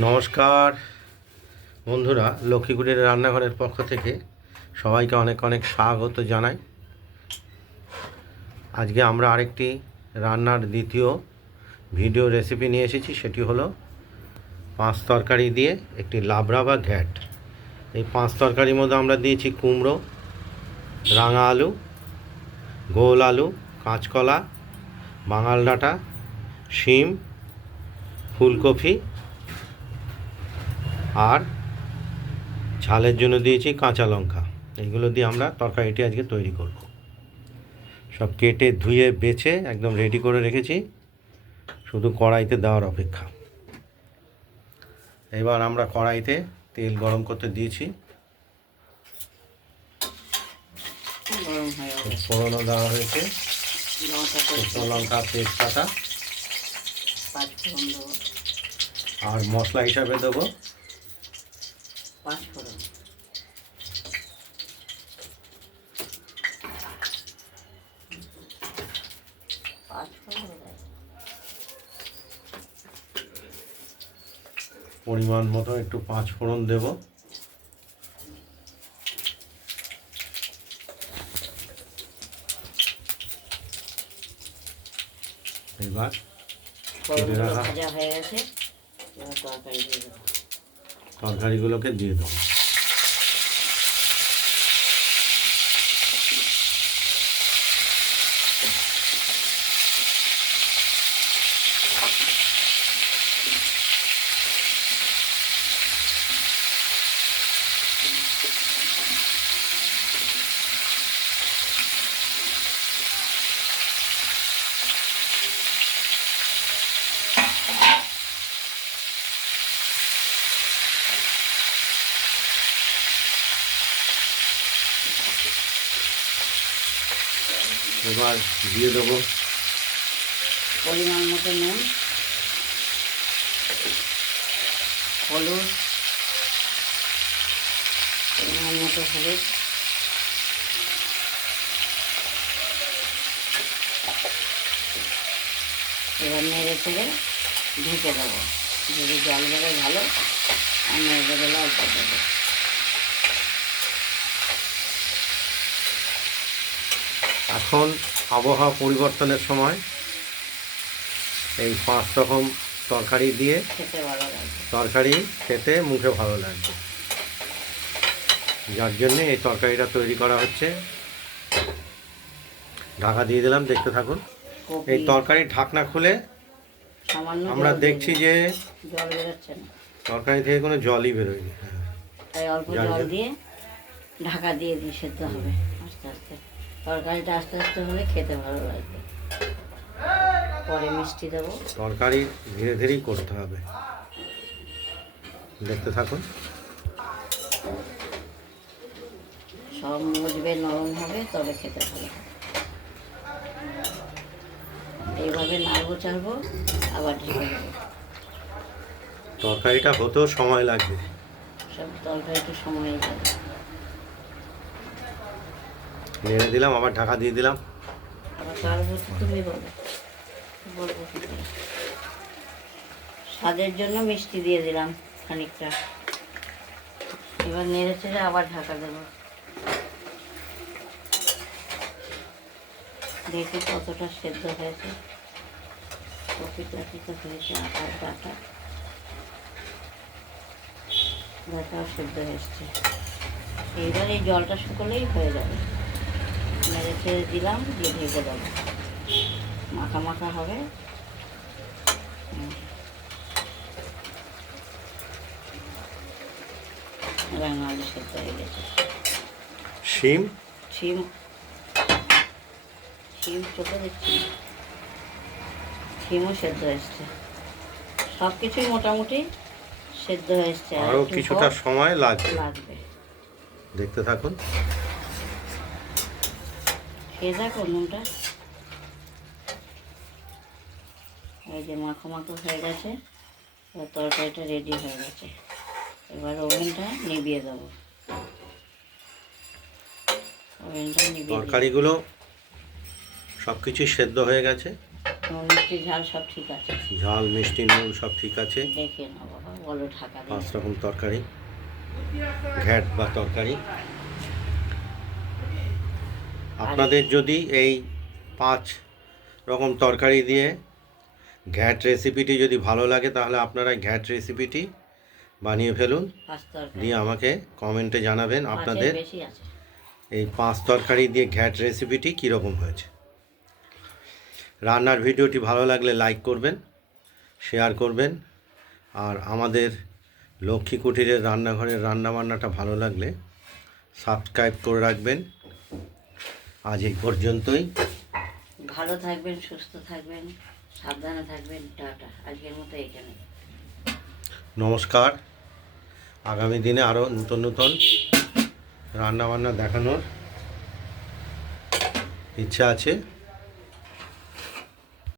নমস্কার বন্ধুরা, লক্ষ্মীকুটির রান্নাঘরের পক্ষ থেকে সবাইকে অনেক অনেক স্বাগত জানাই। আজকে আমরা আরেকটি রান্নার দ্বিতীয় ভিডিও রেসিপি নিয়ে এসেছি। সেটি হলো পাঁচ তরকারি দিয়ে একটি লাবড়া বা ঘ্যাট। এই পাঁচ তরকারির মধ্যে আমরা দিয়েছি কুমড়ো, রাঙা আলু, গোল আলু, কাঁচকলা, বাঙাল ডাঁটা, শিম, ফুলকপি আর ঝালের জন্য দিয়েছি কাঁচা লঙ্কা। এইগুলো দিয়ে আমরা তরকারিটি আজকে তৈরি করব। সব কেটে ধুয়ে বেছে একদম রেডি করে রেখেছি, শুধু কড়াইতে দেওয়ার অপেক্ষা। এবার আমরা কড়াইতে তেল গরম করতে দিয়েছি, ফোড়নও দেওয়া হয়েছে, শুকনো লঙ্কা, তেজপাতা আর মশলা হিসাবে দেবো পরিমাণ মতো একটু পাঁচ ফোড়ন দেব। এবার তরকারিগুলোকে দিয়ে দেবো। এবার দিয়ে দেবো পরিমাণ মতো নুন, হলুদ, পরিমাণ মতো হলুদ, এবার নেড়ে চেড়ে ঢেকে দেবো। যদি জল বেরোয় ভালো, আর নেড়ে বেরোলে অল্প দেবো। এখন আবহাওয়া পরিবর্তনের সময় এই পাঁচ রকম তরকারি দিয়ে খেতে ভালো লাগবে, তরকারি খেতে মুখে ভালো লাগবে, যার জন্যে এই তরকারিটা তৈরি করা হচ্ছে। ঢাকা দিয়ে দিলাম, দেখতে থাকুন। এই তরকারির ঢাকনা খুলে আমরা দেখছি যে জল বেরোচ্ছে না, তরকারি থেকে কোনো জলই বেরোয়নি। তাই অল্প জল দিয়ে ঢাকা দিয়ে দিয়ে সেদ্ধ হবে আস্তে আস্তে। তরকারিটা আস্তে আস্তে হলে খেতে ভালো লাগবে। পরে মিষ্টি দেবো। তরকারি ধীরে ধীরেই করতে হবে, দেখতে থাকুন। সব মজবে, নরম হবে, তবে খেতে ভালো হবে। এইভাবে নাড়বো চাড়বো, আবার ঢেকে দেবো। তরকারিটা হতেও সময় লাগবে, সব তরকারিটা সময় যাবে। নেড়ে দিলাম, আবার ঢাকা দিয়ে দিলাম। আবার কারবো তো তুমি বলো, বলবো কি করে। স্বাদের জন্য মিষ্টি দিয়ে দিলাম খানিকটা। এবার নেড়ে চেড়ে আবার ঢাকা দেবো। দেখি কতটা সেদ্ধ হয়েছে, কপিটা হয়েছে, আটার ডাটা ডাটাও সেদ্ধ হয়েছে। এইবার এই জলটা শুকলেই হয়ে যাবে। নেড়ে ছেড়ে দিলাম, দিয়ে ঢেকে দেবো। মাখা মাখা হবে। রাঙা আলু সেদ্ধ হয়ে গেছে। শিম শিম শিম চোখে দেখছি, শিমও সেদ্ধ হয়েছে। সব কিছুই মোটামুটি সেদ্ধ হয়েছে, আরও কিছুটা সময় লাগবে, দেখতে থাকুন। খেয়ে দেখো নুনটা। এই যে মাখো মাখো হয়ে গেছে, তরকারিটা রেডি হয়ে গেছে। এবার ওভেনটা নিভিয়ে দেবো। তরকারিগুলো সব কিছুই সেদ্ধ হয়ে গেছে, মিষ্টি ঝাল সব ঠিক আছে, ঝাল মিষ্টি নুন সব ঠিক আছে। দেখে নেবো। বলো ঢাকা 5 দিয়ে। রকম তরকারি, ঘ্যাট বা তরকারি। আপনাদের যদি এই 5 রকম তরকারি দিয়ে ঘ্যাট রেসিপিটি যদি ভালো লাগে, তাহলে আপনারা ঘ্যাট রেসিপিটি বানিয়ে ফেলুন, 5 তরকারি দিয়ে আমাকে কমেন্টে জানাবেন 5-এর আপনাদের বেশি আছে। এই 5 তরকারি দিয়ে ঘ্যাট রেসিপিটি কীরকম হয়েছে। রান্নার ভিডিওটি ভালো লাগলে লাইক করবেন, শেয়ার করবেন, আর আমাদের লক্ষ্মী কুটিরের রান্নাঘরের রান্নাবান্নাটা ভালো লাগলে সাবস্ক্রাইব করে রাখবেন। আজ এই পর্যন্তই। ভালো থাকবেন, সুস্থ থাকবেন, সাবধানে থাকবেন। টাটা, আজকের মতো এখানে। নমস্কার। আগামী দিনে আরও নতুন নতুন রান্নাবান্না দেখানোর ইচ্ছা আছে।